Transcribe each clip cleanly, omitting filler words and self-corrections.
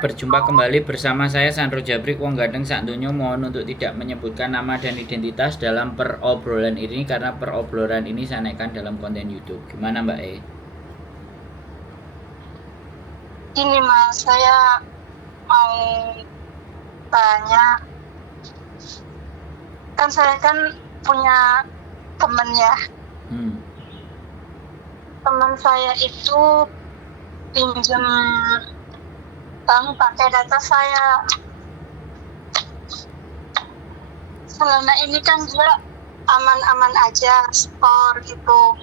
Berjumpa kembali bersama saya Sandro Jabrik Wong Gandeng Sakdonya. Mohon untuk tidak menyebutkan nama dan identitas dalam perobrolan ini karena perobrolan ini saya naikkan dalam konten YouTube. Gimana Mbak E? Ini Mas, saya mau tanya. Kan saya punya temen ya. Teman saya itu pinjam bank pakai data saya. Selama ini kan dia aman-aman aja, store gitu.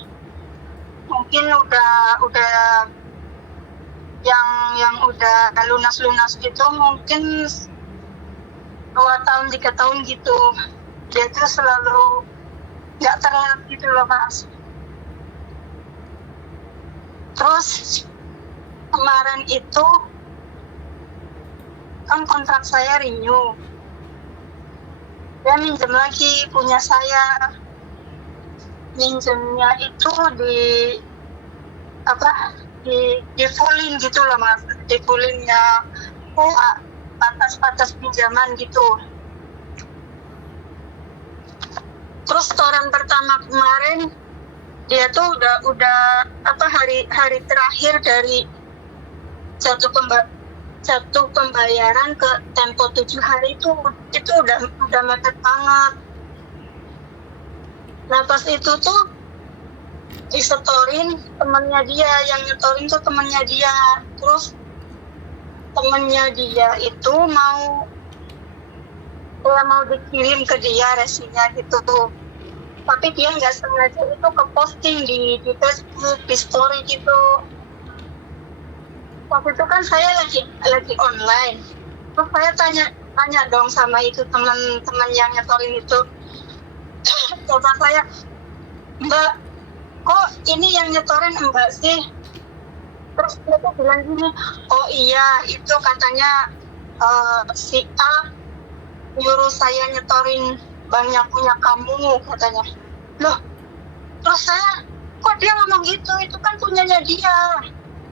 Mungkin udah yang udah lunas gitu mungkin 2 tahun 3 tahun gitu. Dia tuh selalu nggak terlihat gitu loh Mas. Terus kemarin itu kan kontrak saya renew, dia minjem lagi punya saya. Minjemnya itu di fullin gitu loh Mas, di fullinnya batas pinjaman gitu. Terus setoran pertama kemarin dia tuh udah hari terakhir dari jatuh pembayaran ke tempo 7 hari itu udah mepet banget. Nah pas itu tuh disetorin temennya dia, yang nyetorin tuh temennya dia. Terus temennya dia itu mau dikirim ke dia resinya gitu tuh, tapi dia nggak sengaja itu ke posting di Facebook, di story gitu. Waktu itu kan saya lagi online, terus saya tanya dong sama itu teman yang nyetorin itu. Kata saya, Mbak, kok ini yang nyetorin Mbak sih? Terus dia tuh bilang gini, oh iya itu katanya si A nyuruh saya nyetorin banknya punya kamu katanya. Loh, terus saya, kok dia ngomong gitu? Itu kan punyanya dia.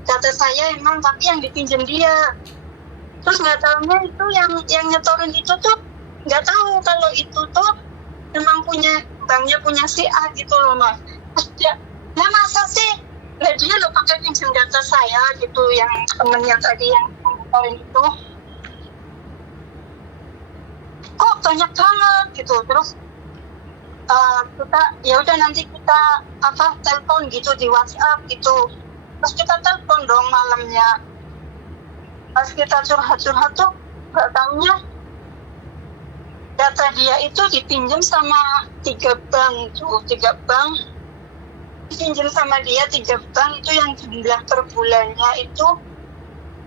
Kata saya emang, tapi yang dipinjam dia. Terus nggak tahunya itu yang nyetorin itu tuh nggak tahu kalau itu tuh emang banknya punya si A gitu loh Mas. Terus dia, nah masa sih? Nah dia lo pakai pinjam data saya gitu, yang temennya tadi yang nyetorin itu. Kok banyak banget gitu. Terus kita ya udah nanti kita telepon gitu di WhatsApp gitu. Terus kita telepon dong malamnya. Pas kita curhat tuh nggak taunya data dia itu dipinjam sama 3 bank tuh, 3 bank dipinjam sama dia 3 bank itu, yang jumlah per bulannya itu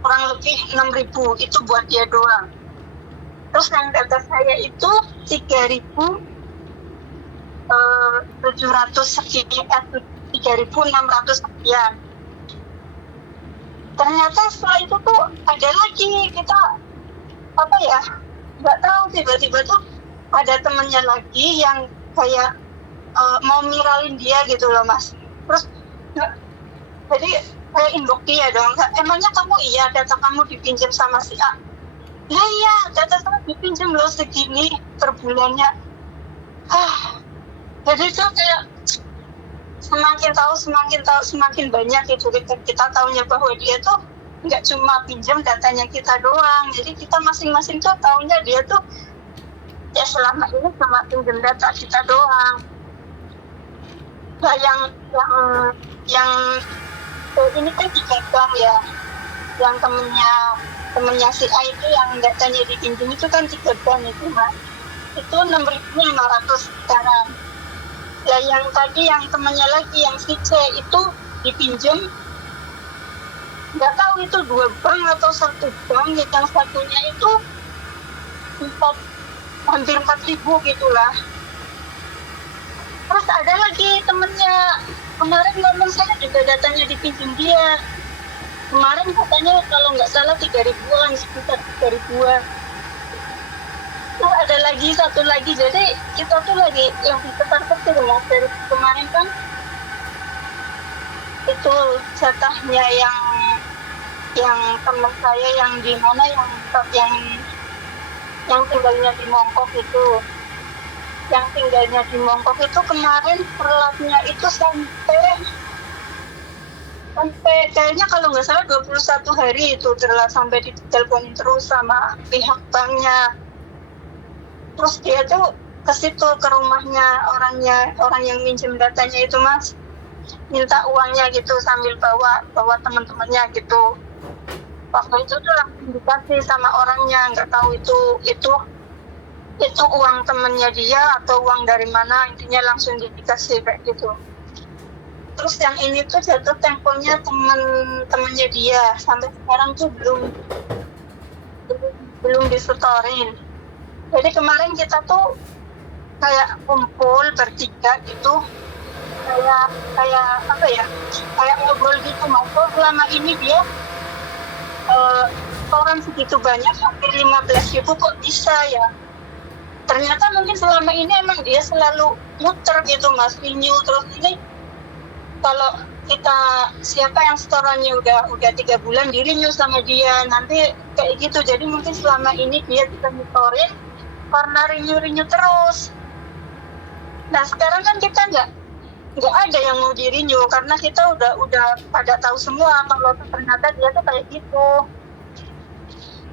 kurang lebih 6.000 itu buat dia doang. Terus yang data saya itu 3.700 sekian, 3.600 sekian. Ternyata setelah itu tuh ada lagi, kita nggak tahu, tiba-tiba tuh ada temennya lagi yang kayak mau miralin dia gitu loh Mas. Terus jadi kayak inbox dia dong, emangnya kamu iya data kamu dipinjam sama si A? Ya iya, data saya dipinjam loh segini per bulannya. Jadi tuh kayak semakin tahu semakin banyak itu kita tahunya bahwa dia tuh nggak cuma pinjam datanya kita doang. Jadi kita masing-masing tuh tahunya dia tuh ya selama ini cuma pinjam data kita doang. Nah yang ini kan 3 bank ya, yang temennya si A itu yang datanya dipinjam itu kan 3 bank itu Mas. Itu 6.500 sekarang. Ya yang tadi yang temannya lagi yang si C itu dipinjam nggak tahu itu 2 bank atau 1 bank. Yang satunya itu hampir 4.000 gitulah. Terus ada lagi temennya kemarin ngomong, saya juga datanya dipinjam dia. Kemarin katanya kalau nggak salah 3.000-an, sekitar 3.000-an. Terus ada lagi satu lagi, jadi kita tuh lagi yang ketar-ketir Mas. Dari kemarin kan itu jatahnya yang teman saya yang di mana yang tinggalnya di Mongkok itu. Yang tinggalnya di Mongkok itu kemarin perlatnya itu sampai kayaknya kalau nggak salah 21 hari itu telat, sampai diteleponin terus sama pihak banknya. Terus dia tuh ke situ, ke rumahnya orang yang minjem datanya itu Mas, minta uangnya gitu sambil bawa teman-temannya gitu. Waktu itu tuh langsung dikasih sama orangnya, nggak tahu itu uang temennya dia atau uang dari mana, intinya langsung dikasih kayak gitu. Terus yang ini tuh jatuh temponya temennya dia, sampai sekarang tuh belum disetorin. Jadi kemarin kita tuh kayak kumpul bertiga gitu, kayak apa ya, kayak ngobrol gitu Mas. Selama ini dia orang segitu banyak, hampir 15.000 kok bisa ya. Ternyata mungkin selama ini emang dia selalu muter gitu Mas, renew terus. Ini kalau kita siapa yang setorannya udah 3 bulan di renew sama dia, nanti kayak gitu. Jadi mungkin selama ini dia bisa nyetorin karena renew terus. Nah sekarang kan kita nggak ada yang mau di renew karena kita udah pada tahu semua kalau ternyata dia tuh kayak gitu.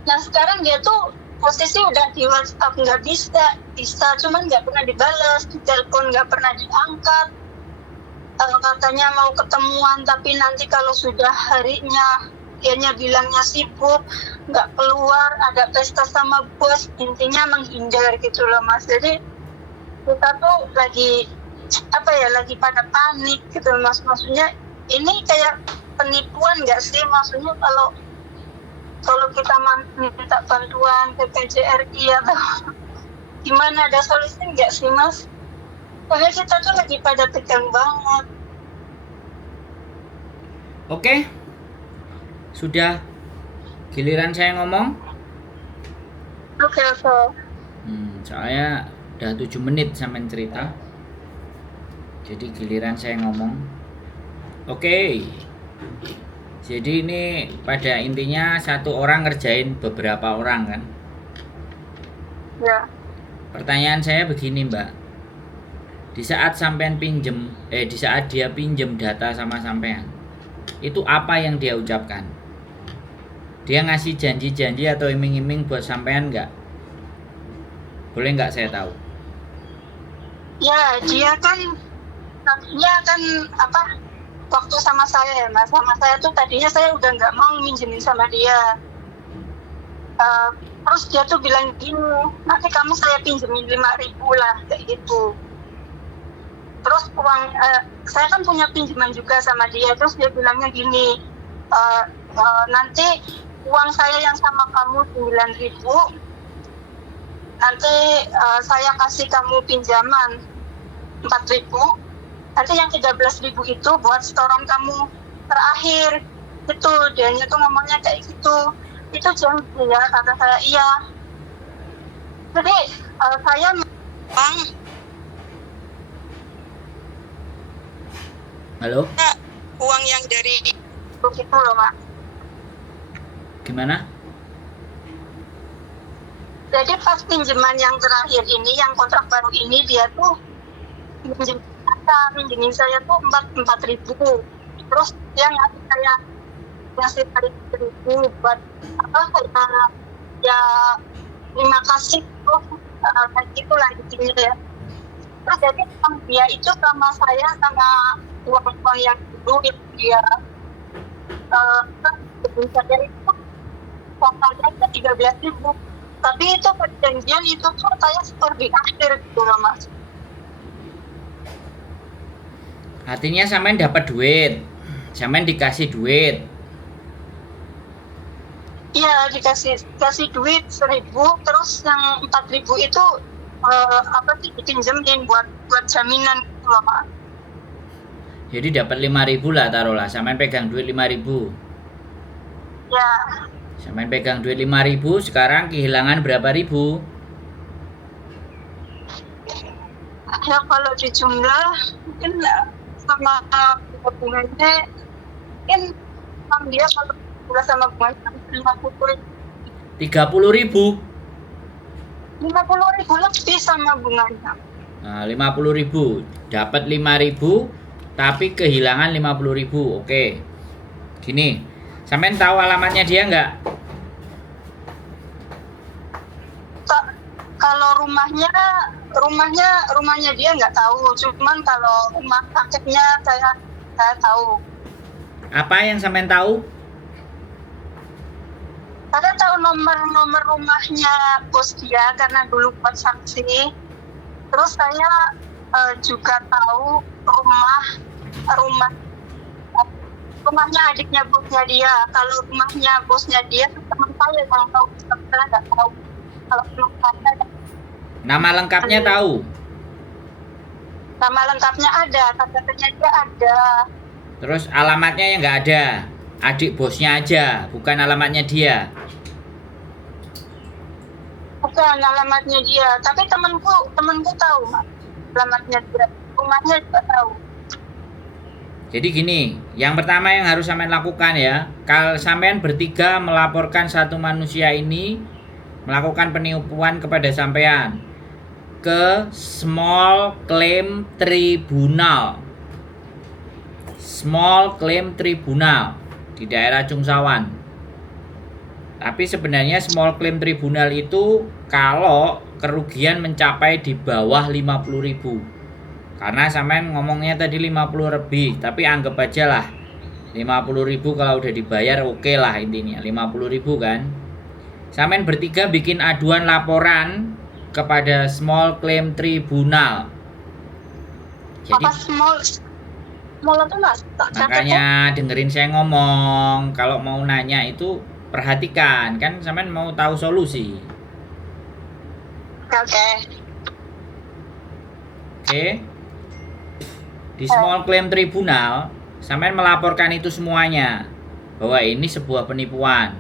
Nah sekarang dia tuh posisi udah di WhatsApp nggak bisa, cuman nggak pernah dibalas, di telepon nggak pernah diangkat. Katanya mau ketemuan, tapi nanti kalau sudah harinya dianya bilangnya sibuk, nggak keluar, ada pesta sama bos, intinya menghindar gitu loh Mas. Jadi kita tuh lagi pada panik gitu Mas. Maksudnya ini kayak penipuan nggak sih? Maksudnya kalau kita minta bantuan ke KJRI atau gimana, ada solusi nggak sih Mas? Soalnya kita tuh lagi pada tegang banget. Oke, sudah giliran saya ngomong. Oke. Soalnya udah 7 menit sampai cerita, jadi giliran saya ngomong. Oke. Jadi ini pada intinya satu orang ngerjain beberapa orang kan? Ya. Pertanyaan saya begini Mbak, di saat dia pinjem data sama sampean, itu apa yang dia ucapkan? Dia ngasih janji-janji atau iming-iming buat sampean nggak? Boleh nggak saya tahu? Ya, dia kan waktu sama saya ya Mas, sama saya tuh tadinya saya udah nggak mau minjemin sama dia. Terus dia tuh bilang gini, nanti kamu saya pinjemin 5.000 lah kayak gitu. Terus saya kan punya pinjaman juga sama dia, terus dia bilangnya gini, nanti uang saya yang sama kamu 9.000, nanti saya kasih kamu pinjaman 4.000, nanti yang 13.000 itu buat setoran kamu terakhir. Itu dianya tuh ngomongnya kayak gitu. Itu janji ya, kata saya. Iya. Jadi saya memang Halo? uang yang dari itu loh Mak. Gimana? Jadi pas pinjaman yang terakhir ini, yang kontrak baru ini, dia tuh minjemin saya tuh 4.000. Terus dia ngasih 3.000 buat ya terima kasih tuh kayak gitulah intinya ya. Terus jadi dia itu sama saya sama uang yang dulu itu dia saya itu totalnya itu 13.000. Tapi itu perjanjian itu tuh saya setor di akhir gitu loh Mas. Artinya sampean dapat duit, sampean dikasih duit. Iya, dikasih duit 1.000, terus yang 4.000 itu dipinjemin buat jaminan gitu loh Pak. Jadi dapat 5.000 lah taruhlah, sampean pegang duit 5.000. Ya. Sampean pegang duit 5.000, sekarang kehilangan berapa ribu? Ya kalau dijumlah mungkin sama hubungannya mungkin dia kalau Udah sama bunganya 50.000. 30.000. 50.000 lebih sama bunganya. Nah, 50.000. Dapat 5.000 tapi kehilangan 50.000. Oke. Gini. Sampean tahu alamatnya dia nggak? Kalau rumahnya dia nggak tahu, cuman kalau rumah kakeknya saya tahu. Apa yang sampean tahu? Saya tahu nomor rumahnya bos dia karena dulu buat saksi. Terus saya juga tahu rumahnya adiknya bosnya dia. Kalau rumahnya bosnya dia teman saya yang tahu, saya nggak tahu. Kalau rumahnya Nama lengkapnya tahu? nama lengkapnya ada, KTP-nya dia ada. Terus alamatnya yang nggak ada? Adik bosnya aja, bukan alamatnya dia. Bukan alamatnya dia, tapi temanku tahu, Mak. Alamatnya dia, rumahnya juga tahu. Jadi gini, yang pertama yang harus sampean lakukan ya, kalau sampean bertiga melaporkan satu manusia ini melakukan penipuan kepada sampean ke Small Claim Tribunal. Small Claim Tribunal di daerah Cungsawan. Tapi sebenarnya Small Claim Tribunal itu kalau kerugian mencapai di bawah 50.000. Karena sampean ngomongnya tadi 50 lebih, tapi anggap aja lah 50.000 kalau udah dibayar oke lah intinya 50.000 kan. Sampean bertiga bikin aduan laporan kepada Small Claim Tribunal. Jadi Apa small itu Mas? makanya dengerin saya ngomong. Kalau mau nanya itu perhatikan, kan sampean mau tahu solusi. Oke. Oke. Di Small Claim Tribunal, sampean melaporkan itu semuanya bahwa ini sebuah penipuan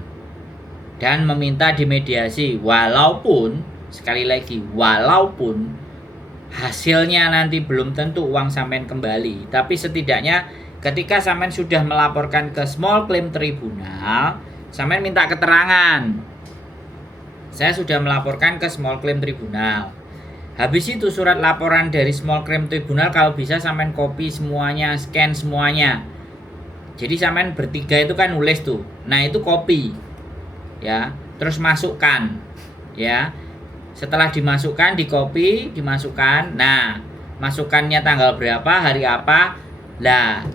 dan meminta dimediasi, walaupun sekali lagi walaupun hasilnya nanti belum tentu uang sampean kembali, tapi setidaknya ketika sampean sudah melaporkan ke Small Claim Tribunal, sampean minta keterangan. Saya sudah melaporkan ke Small Claim Tribunal. Habis itu surat laporan dari Small Claim Tribunal kalau bisa sampean copy semuanya, scan semuanya. Jadi sampean bertiga itu kan nulis tuh. Nah, itu copy. Ya, terus masukkan. Ya. Setelah dimasukkan, di copy, dimasukkan. Nah, masukannya tanggal berapa, hari apa? Lah,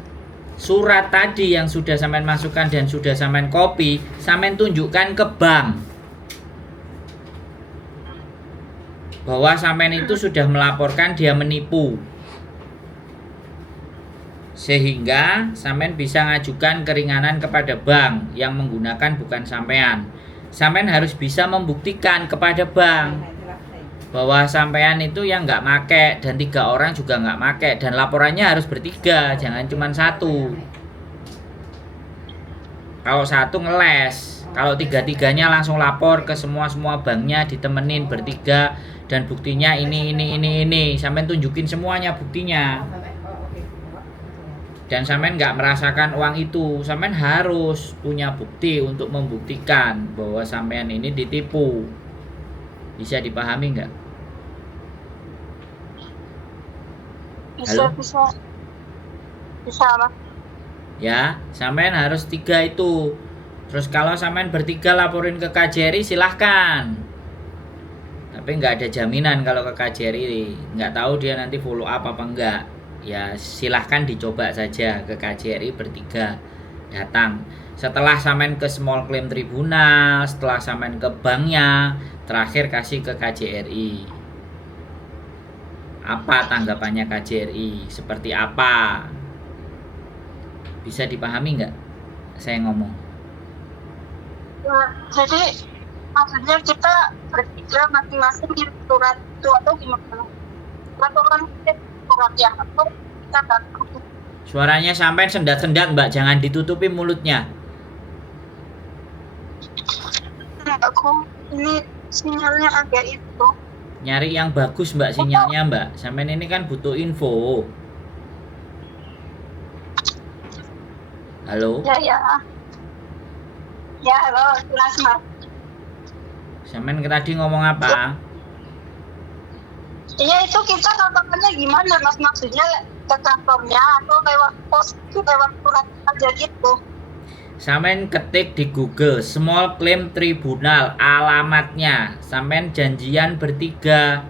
surat tadi yang sudah sampean masukkan dan sudah sampean copy, sampean tunjukkan ke bank bahwa sampean itu sudah melaporkan dia menipu, sehingga sampean bisa ngajukan keringanan kepada bank yang menggunakan bukan sampean. Sampean harus bisa membuktikan kepada bank bahwa sampean itu yang nggak make dan 3 orang juga nggak make, dan laporannya harus bertiga, jangan cuma satu. Kalau satu ngeles, kalau 3-3-nya langsung lapor ke semua banknya, ditemenin bertiga, dan buktinya ini, sampean tunjukin semuanya buktinya. Dan sampean nggak merasakan uang itu, sampean harus punya bukti untuk membuktikan bahwa sampean ini ditipu. Bisa dipahami nggak? Halo? Bisa Mas. Ya, sampean harus 3 itu. Terus kalau sampean bertiga laporin ke KJRI silahkan. Tapi nggak ada jaminan kalau ke KJRI, nggak tahu dia nanti follow up apa enggak. Ya silahkan dicoba saja ke KJRI bertiga datang. Setelah sampean ke Small Claim Tribunal, setelah sampean ke banknya, terakhir kasih ke KJRI. Apa tanggapannya KJRI? Seperti apa? Bisa dipahami nggak saya ngomong? Ya, jadi maksudnya kita bertiga masing-masing di surat itu atau gimana? Laporan surat yang atau kita datang. Suaranya sampai sendat-sendat Mbak, jangan ditutupi mulutnya. Aku ini sinyalnya agak itu. Nyari yang bagus Mbak sinyalnya Mbak. Sampai ini kan butuh info. Halo? Ya. Ya, halo, jelas Mas. Sampean tadi ngomong apa? Iya, itu kita notabene gimana Mas, maksudnya ke kantornya atau lewat pos, lewat surat aja gitu? Sampean ketik di Google Small Claim Tribunal, alamatnya. Sampean janjian bertiga.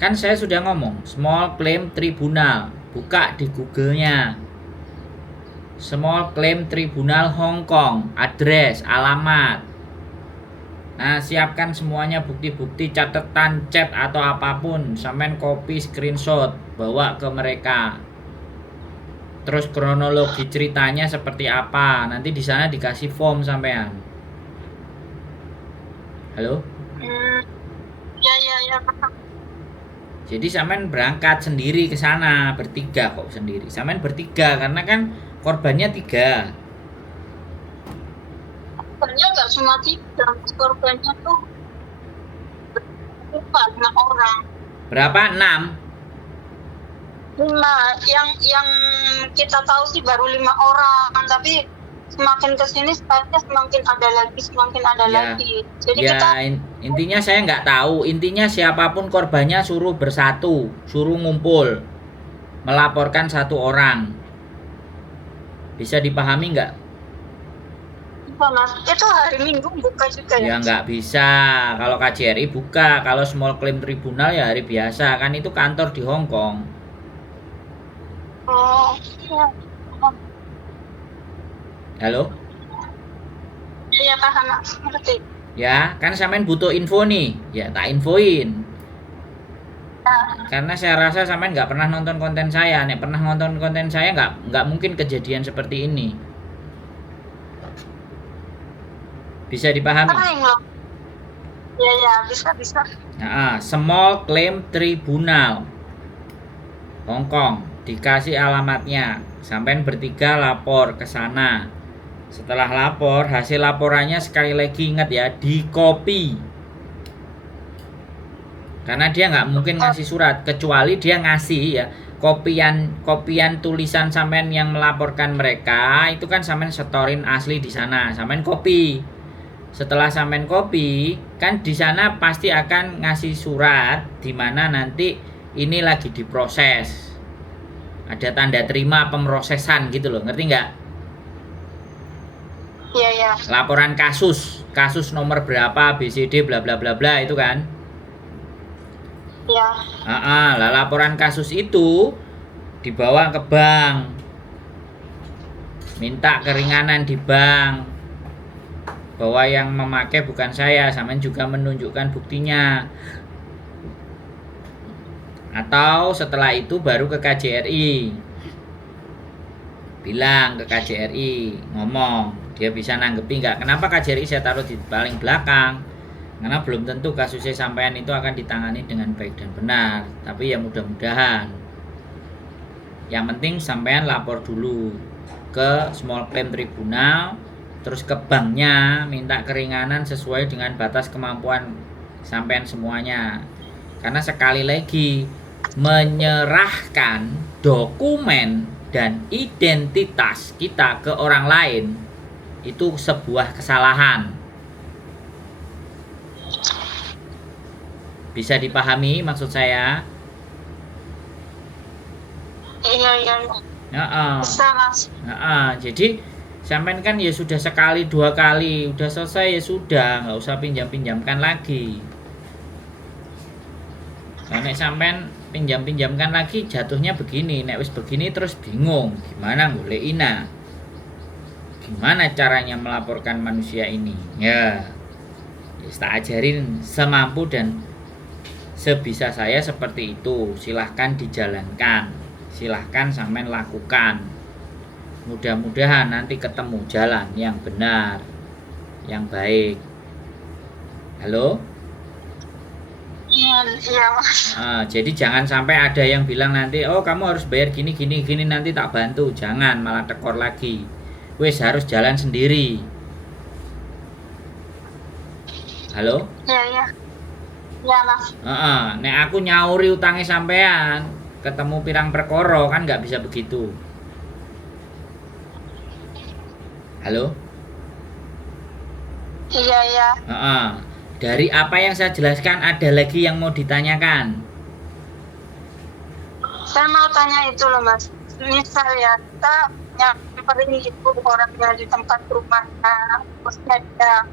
Kan saya sudah ngomong Small Claim Tribunal, buka di Google-nya. Small Claim Tribunal Hong Kong, address, alamat. Nah, siapkan semuanya, bukti-bukti, catatan, chat atau apapun. Sampean copy, screenshot, bawa ke mereka. Terus kronologi ceritanya seperti apa? Nanti di sana dikasih form sampean. Halo? Ya, paham. Jadi sampean berangkat sendiri ke sana, bertiga kok sendiri. Sampean bertiga karena kan korbannya 3. Korbannya nggak cuma 3, korbannya tuh 5 orang. Berapa? 6. 5, yang kita tahu sih baru 5 orang, tapi semakin kesini semakin ada lagi. Jadi Ya, kita intinya saya nggak tahu. Intinya siapapun korbannya suruh bersatu, suruh ngumpul, melaporkan 1 orang. Bisa dipahami nggak? Mas, itu hari Minggu buka juga Ya ya? nggak bisa. Kalau KJRI buka, kalau Small Claim Tribunal ya hari biasa. Kan itu kantor di Hong Kong. Oh, iya. Halo? Iya, paham Mas, ngerti. Ya, kan sampean butuh info nih. Ya tak infoin. Nah, Karena saya rasa sampean nggak pernah nonton konten saya. Nek pernah nonton konten saya nggak mungkin kejadian seperti ini. Bisa dipahami? sering loh. Ya, bisa. Nah, Small Claim Tribunal Hong Kong, dikasih alamatnya. Sampean bertiga lapor ke sana. Setelah lapor, hasil laporannya sekali lagi ingat ya, di copy. Karena dia nggak mungkin ngasih surat, kecuali dia ngasih ya kopian tulisan sampean yang melaporkan mereka, itu kan sampean setorin asli di sana, sampean copy. Setelah sampean copy, kan di sana pasti akan ngasih surat di mana nanti ini lagi diproses. Ada tanda terima pemrosesan gitu loh, ngerti nggak? Iya. Laporan kasus nomor berapa, BCD bla bla bla bla itu kan. Ya. Lah laporan kasus itu dibawa ke bank. Minta keringanan di bank. Bahwa yang memakai bukan saya, sampean juga menunjukkan buktinya. Atau setelah itu baru ke KJRI. Bilang ke KJRI, ngomong, dia bisa nanggepi nggak? Kenapa KJRI saya taruh di paling belakang? Karena belum tentu kasusnya sampean itu akan ditangani dengan baik dan benar. Tapi ya mudah-mudahan. Yang penting sampean lapor dulu ke Small Claim Tribunal, terus ke banknya minta keringanan sesuai dengan batas kemampuan sampean semuanya. Karena sekali lagi, menyerahkan dokumen dan identitas kita ke orang lain itu sebuah kesalahan. Bisa dipahami maksud saya? Iya. Bisa Mas. Jadi sampean kan ya sudah sekali 2 kali, udah selesai ya sudah, nggak usah pinjamkan lagi. Nah, nek sampean pinjamkan lagi jatuhnya begini, nek wis begini terus bingung gimana golekina. Gimana caranya melaporkan manusia ini? Ya tak ajarin semampu dan sebisa saya seperti itu. Silahkan dijalankan, silahkan sampean lakukan. Mudah-mudahan nanti ketemu jalan yang benar, yang baik. Halo? Iya Mas. Jadi jangan sampai ada yang bilang nanti, oh kamu harus bayar gini nanti tak bantu. Jangan, malah tekor lagi. Wes harus jalan sendiri. Halo? Iya Mas. Nek aku nyauri utangnya sampean, ketemu pirang perkoro kan nggak bisa begitu. Halo? Iya ya. Heeh. Dari apa yang saya jelaskan ada lagi yang mau ditanyakan? Saya mau tanya itu loh Mas. Misal ya kita nyamperin itu orangnya di tempat rumahnya, bosnya dia,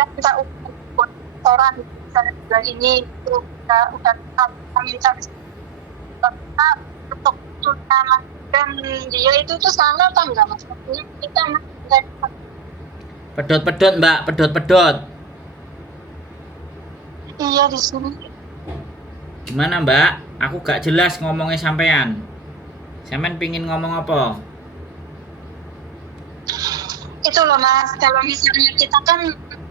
kita ukur orang misalnya bulan ini itu udah kita minta kita untuk nama dan dia itu tuh salah apa enggak Mas? Maksudnya kita Pedot-pedot Mbak, pedot-pedot. iya di sini. Gimana Mbak? Aku gak jelas ngomongnya sampean. Sampean pingin ngomong apa? Itu loh Mas, kalau misalnya kita kan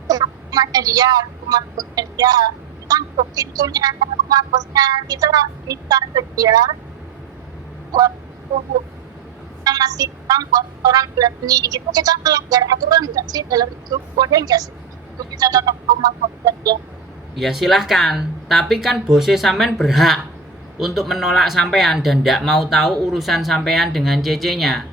ke rumahnya dia, rumah bosnya dia, kita ke pintunya rumah bosnya, kita minta ke dia buat ngasih utang buat orang bulan ini gitu, kita melanggar aturan nggak sih dalam itu? Boleh nggak sih untuk kita datang ke rumah bosnya dia? Ya silahkan, tapi kan bosnya sampean berhak untuk menolak sampean dan tidak mau tahu urusan sampean dengan CC-nya.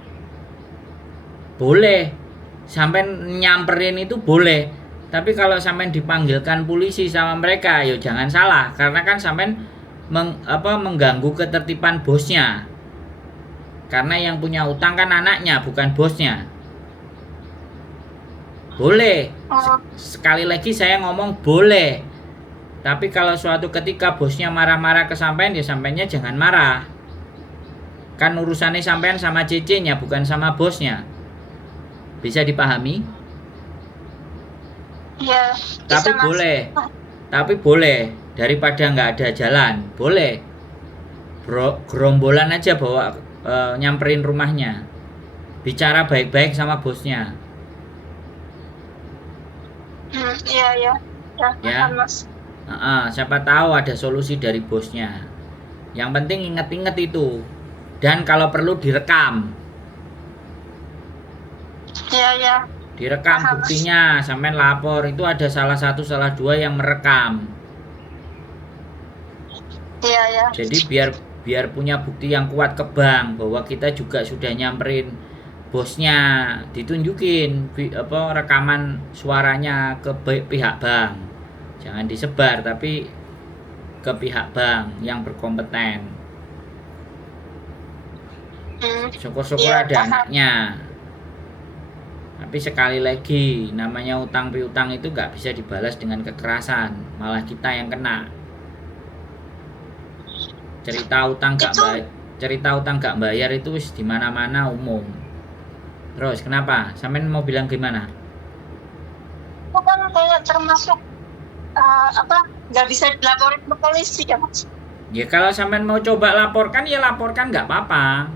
Boleh, sampean nyamperin itu boleh. Tapi kalau sampean dipanggilkan polisi sama mereka, ya jangan salah, karena kan sampean mengganggu ketertiban bosnya. Karena yang punya utang kan anaknya, bukan bosnya. Boleh. Sekali lagi saya ngomong boleh. Tapi kalau suatu ketika bosnya marah-marah ke sampean, ya sampeannya jangan marah. Kan urusannya sampean sama CC-nya, bukan sama bosnya. Bisa dipahami? Iya. Tapi boleh. Tapi boleh. Daripada nggak ada jalan, boleh. Gerombolan aja bawa nyamperin rumahnya. Bicara baik-baik sama bosnya. Iya. Ya. Mas. Siapa tahu ada solusi dari bosnya. Yang penting inget-inget itu. Dan kalau perlu direkam. Iya. Direkam buktinya, sampean lapor. Itu ada salah satu salah dua yang merekam. Iya. Jadi biar punya bukti yang kuat ke bank bahwa kita juga sudah nyamperin bosnya, ditunjukin rekaman suaranya ke pihak bank. Jangan disebar, tapi ke pihak bank yang berkompeten. Syukur-syukur ada anaknya. Tapi sekali lagi, namanya utang piutang itu gak bisa dibalas dengan kekerasan, malah kita yang kena. Cerita utang gak bayar itu di mana-mana umum. Terus kenapa? Sampean mau bilang gimana? Itu kan kayak termasuk nggak bisa dilaporin ke polisi ya Mas? Ya kalau sampean mau coba laporkan, ya laporkan nggak apa-apa.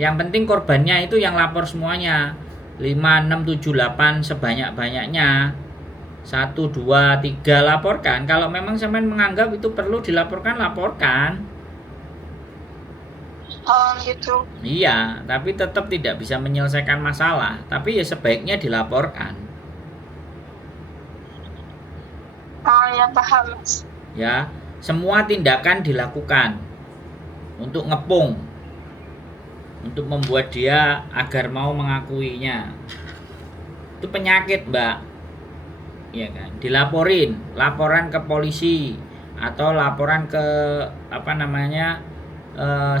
Yang penting korbannya itu yang lapor semuanya. 5, 6, 7, 8 sebanyak-banyaknya. 1, 2, 3 laporkan. Kalau memang sampean menganggap itu perlu dilaporkan, laporkan. Oh gitu. Iya, tapi tetap tidak bisa menyelesaikan masalah. Tapi ya sebaiknya dilaporkan. Oh ya paham Mas. Ya, semua tindakan dilakukan untuk ngepung, untuk membuat dia agar mau mengakuinya. Itu penyakit Mbak, ya kan? Laporan ke polisi atau laporan ke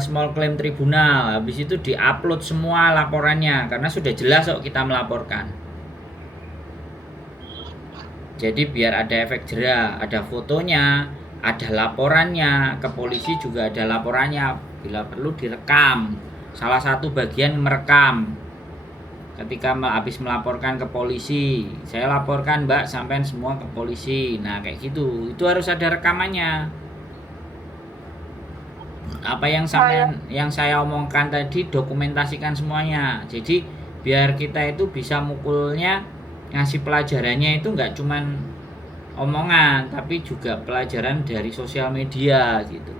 small claim tribunal. Habis itu diupload semua laporannya karena sudah jelas kok kita melaporkan. Jadi biar ada efek jera, ada fotonya, ada laporannya, ke polisi juga ada laporannya. Bila perlu direkam. Salah satu bagian merekam. Ketika habis melaporkan ke polisi, saya laporkan Mbak sampean semua ke polisi. Nah kayak gitu, itu harus ada rekamannya. Apa yang saya omongkan tadi dokumentasikan semuanya. Jadi biar kita itu bisa mukulnya, ngasih pelajarannya itu nggak cuman omongan, tapi juga pelajaran dari sosial media gitu.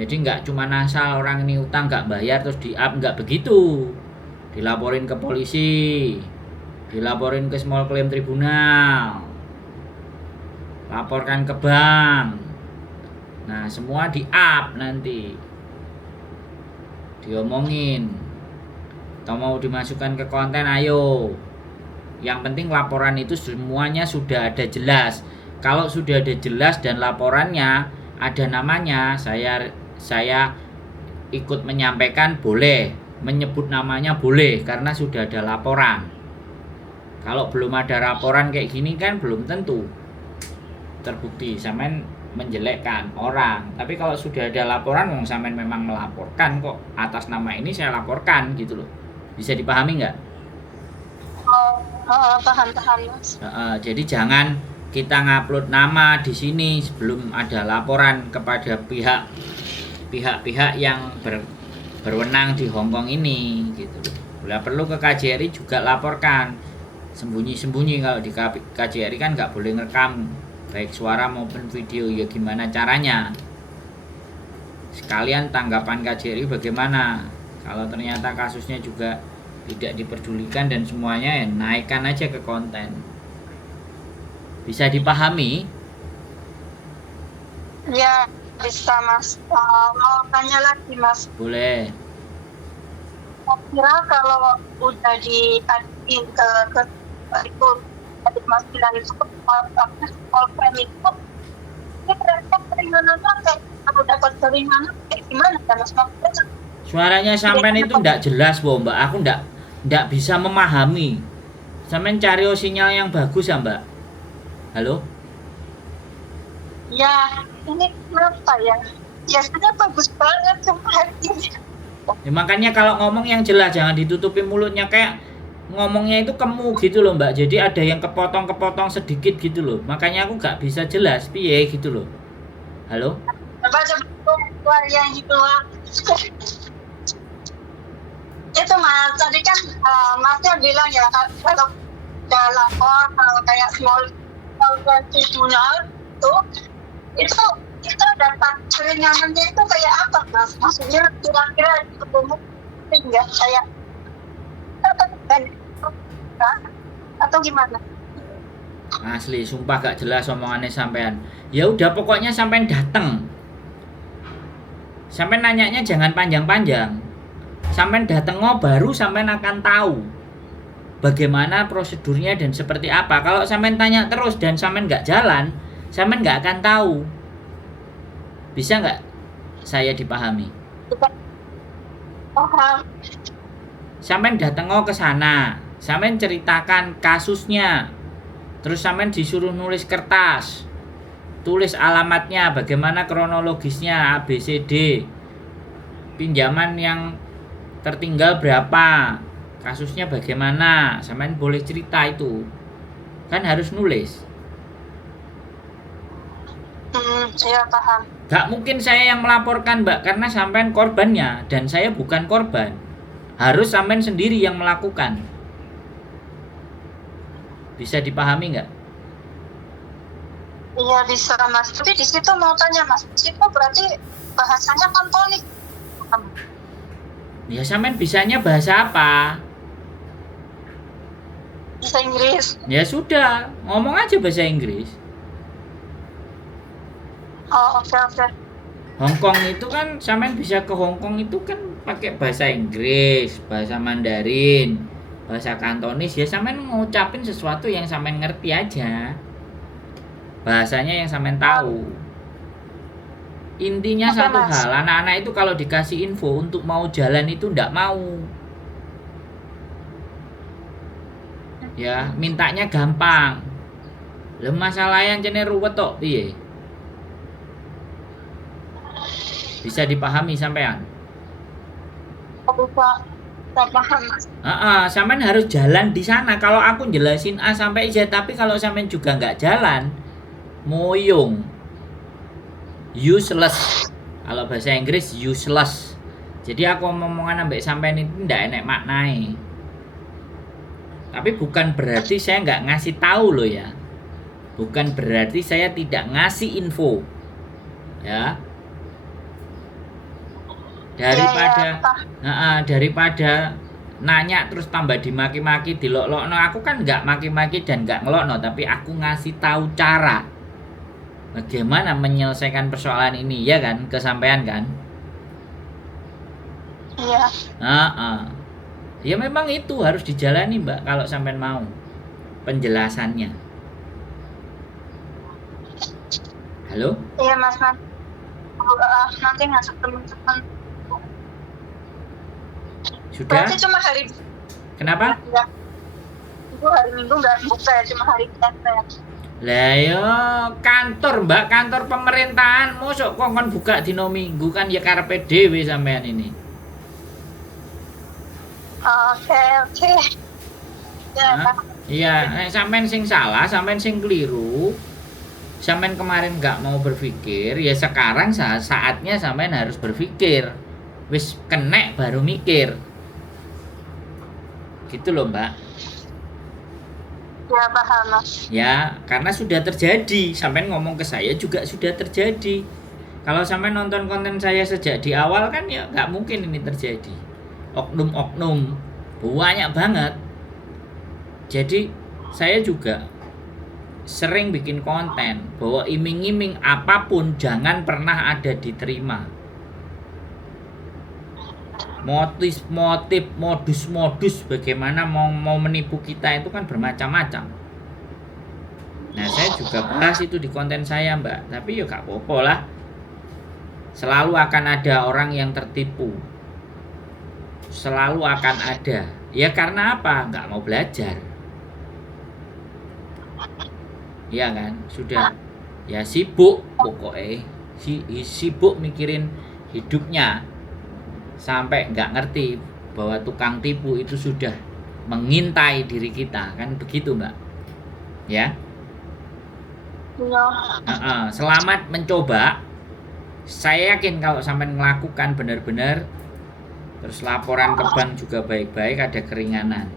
Jadi nggak cuma asal orang ini utang nggak bayar terus di-up, nggak begitu. Dilaporin ke polisi, dilaporin ke small claim tribunal, laporkan ke bank. Nah semua di-up nanti, diomongin. Atau mau dimasukkan ke konten, ayo. Yang penting laporan itu semuanya sudah ada jelas. Kalau sudah ada jelas dan laporannya ada namanya, saya ikut menyampaikan boleh, menyebut namanya boleh karena sudah ada laporan. Kalau belum ada laporan kayak gini kan belum tentu terbukti sampean menjelekkan orang. Tapi kalau sudah ada laporan, wong sampean memang melaporkan kok atas nama ini saya laporkan gitu loh. Bisa dipahami nggak? Paham Mas. Jadi jangan kita ngupload nama di sini sebelum ada laporan kepada pihak-pihak yang berwenang di Hongkong ini gitu. Bila perlu ke KJRI juga laporkan. Sembunyi-sembunyi, kalau di KJRI kan nggak boleh ngerekam baik suara maupun video, ya gimana caranya? Sekalian tanggapan KJRI bagaimana? Kalau ternyata kasusnya juga tidak diperdulikan dan semuanya, ya naikkan aja ke konten. Bisa dipahami? Ya, bisa Mas. Mau tanya lagi Mas. Boleh. Kira kalau udah diaduin ke itu Mas bilang itu polpem itu keringanan kayak kalau dapat keringanan kayak gimana kan Mas? Suaranya sampean itu enggak jelas, Mbak. Aku enggak bisa memahami. Sampean cari sinyal yang bagus ya, Mbak. Halo? Ya, ini kenapa ya? Ya sudah bagus banget cuma ini. Ya, makanya kalau ngomong yang jelas, jangan ditutupi mulutnya, kayak ngomongnya itu kemu gitu loh Mbak. Jadi ada yang kepotong-kepotong sedikit gitu loh. Makanya aku nggak bisa jelas piye gitu loh. Halo? Baca keluar yang keluar. Itu Mas, tadi kan Masnya bilang ya kalau udah lapor kalau kayak small jurnal itu kita dapat keringanannya itu kayak apa Mas? Maksudnya kira-kira itu mungkin nggak kayak atau gimana? Asli, sumpah gak jelas omongannya sampean. Ya udah pokoknya sampean dateng. Sampean nanyanya jangan panjang-panjang. Sampean dateng baru sampean akan tahu bagaimana prosedurnya dan seperti apa. Kalau sampean tanya terus dan sampean nggak jalan, sampean nggak akan tahu. Bisa nggak saya dipahami? Paham. Sampean dateng ke sana, sampean ceritakan kasusnya. Terus sampean disuruh nulis kertas. Tulis alamatnya, bagaimana kronologisnya, ABCD. Pinjaman yang tertinggal berapa? Kasusnya bagaimana? Sampean boleh cerita itu. Kan harus nulis. Iya paham. Gak mungkin saya yang melaporkan Mbak, karena sampean korbannya dan saya bukan korban. Harus sampean sendiri yang melakukan. Bisa dipahami nggak? Iya bisa Mas. Tapi di situ mau tanya Mas, di situ berarti bahasanya kantonik. Ya sampean bisanya bahasa apa? Bahasa Inggris. Ya sudah, ngomong aja bahasa Inggris. Oh oke. Hongkong itu kan sampean bisa ke Hongkong itu kan pakai bahasa Inggris, bahasa Mandarin, bahasa Kantonis, ya sampean ngucapin sesuatu yang sampean ngerti aja. Bahasanya yang sampean tahu. Intinya Oke, satu Mas. hal, anak-anak itu kalau dikasih info untuk mau jalan itu ndak mau. Ya, mintanya gampang. Lah masalahnya jane ruwet tok piye? Bisa dipahami sampean? Bisa paham Mas. Sampean harus jalan di sana. Kalau aku jelasin A sampai Z, tapi kalau sampean juga nggak jalan, moyong, useless. Kalau bahasa Inggris useless. Jadi aku ngomongan ambek sampean itu ndak enek maknai. Tapi bukan berarti saya nggak ngasih tahu loh ya. Bukan berarti saya tidak ngasih info. Ya. Daripada nanya terus tambah dimaki-maki, dilok-lokno, aku kan nggak maki-maki dan nggak ngelokno, tapi aku ngasih tahu cara bagaimana menyelesaikan persoalan ini, ya kan, kesampaian kan? Iya. Ya memang itu harus dijalani Mbak kalau sampean mau. penjelasannya. Halo? Iya Mas, nanti ngajak teman-teman. Sudah? Berarti cuma hari Kenapa? enggak. Itu hari Minggu nggak buka ya, cuma hari biasa ya. Lah yo kantor Mbak, kantor pemerintahan mosok kongkon buka dino Minggu kan ya karepe dhewe sampean ini. Oke. Ya, Hah? Iya, nek sampean sing salah, sampean sing keliru. Sampean kemarin nggak mau berpikir, ya sekarang saatnya sampean harus berpikir. Wis kenek baru mikir. Gitu loh, Mbak. ya paham Mas. Ya, karena sudah terjadi. Sampean ngomong ke saya juga sudah terjadi. Kalau sampean nonton konten saya sejak di awal kan ya nggak mungkin ini terjadi. Oknum-oknum banyak banget. Jadi saya juga sering bikin konten bahwa iming-iming apapun jangan pernah ada diterima. Motif, modus-modus bagaimana mau menipu kita itu kan bermacam-macam. Nah, saya juga bahas itu di konten saya, Mbak. Tapi ya gak apa-apa lah. Selalu akan ada orang yang tertipu. Selalu akan ada. Ya karena apa? Gak mau belajar. Iya kan? Sudah. Ya sibuk pokoknya. Sibuk mikirin hidupnya. Sampai nggak ngerti bahwa tukang tipu itu sudah mengintai diri kita, kan begitu Mbak ya. Selamat mencoba. Saya yakin kalau sampai melakukan benar-benar, terus laporan ke bank juga baik-baik, ada keringanan.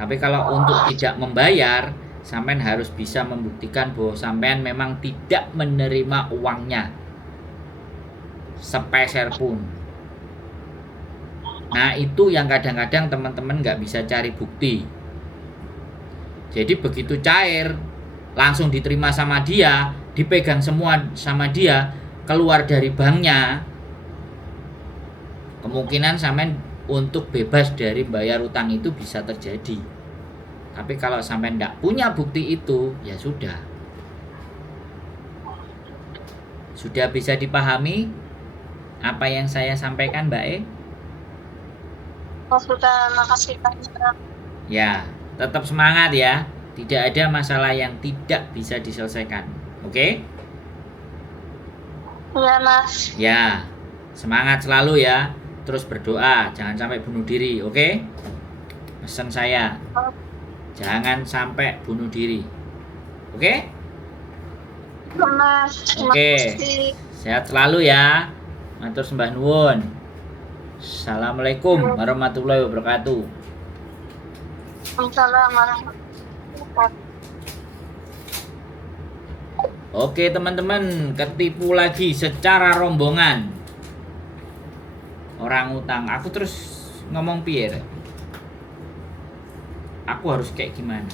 Tapi kalau untuk tidak membayar, sampean harus bisa membuktikan bahwa sampean memang tidak menerima uangnya sepeser pun. Nah itu yang kadang-kadang teman-teman nggak bisa cari bukti. Jadi begitu cair, langsung diterima sama dia, dipegang semua sama dia, keluar dari banknya, kemungkinan sampean untuk bebas dari bayar utang itu bisa terjadi. Tapi kalau sampean nggak punya bukti itu, ya sudah. Sudah bisa dipahami apa yang saya sampaikan, Mbak E? Sudah, makasih banyak. Ya, tetap semangat ya. Tidak ada masalah yang tidak bisa diselesaikan. Oke? Iya Mas. Ya, semangat selalu ya. Terus berdoa, jangan sampai bunuh diri, oke? Pesan saya, jangan sampai bunuh diri. Oke? Mas. Oke. Sehat selalu ya. Matur sembah nuwun. Assalamualaikum warahmatullahi wabarakatuh. Assalamualaikum. Oke teman-teman, ketipu lagi secara rombongan. Orang utang, aku terus ngomong piye? Aku harus kayak gimana?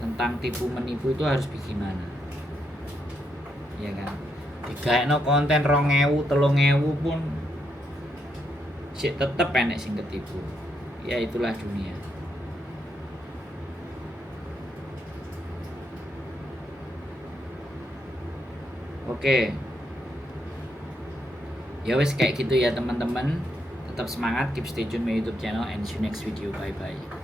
Tentang tipu menipu itu harus bagaimana? Ya kan? Digaekno konten 2000, 3000 pun sik tetep enek sing ketipu. Ya itulah dunia. Oke. Ya wes kayak gitu ya teman-teman. Tetap semangat, keep stay tune my YouTube channel and see you next video. Bye bye.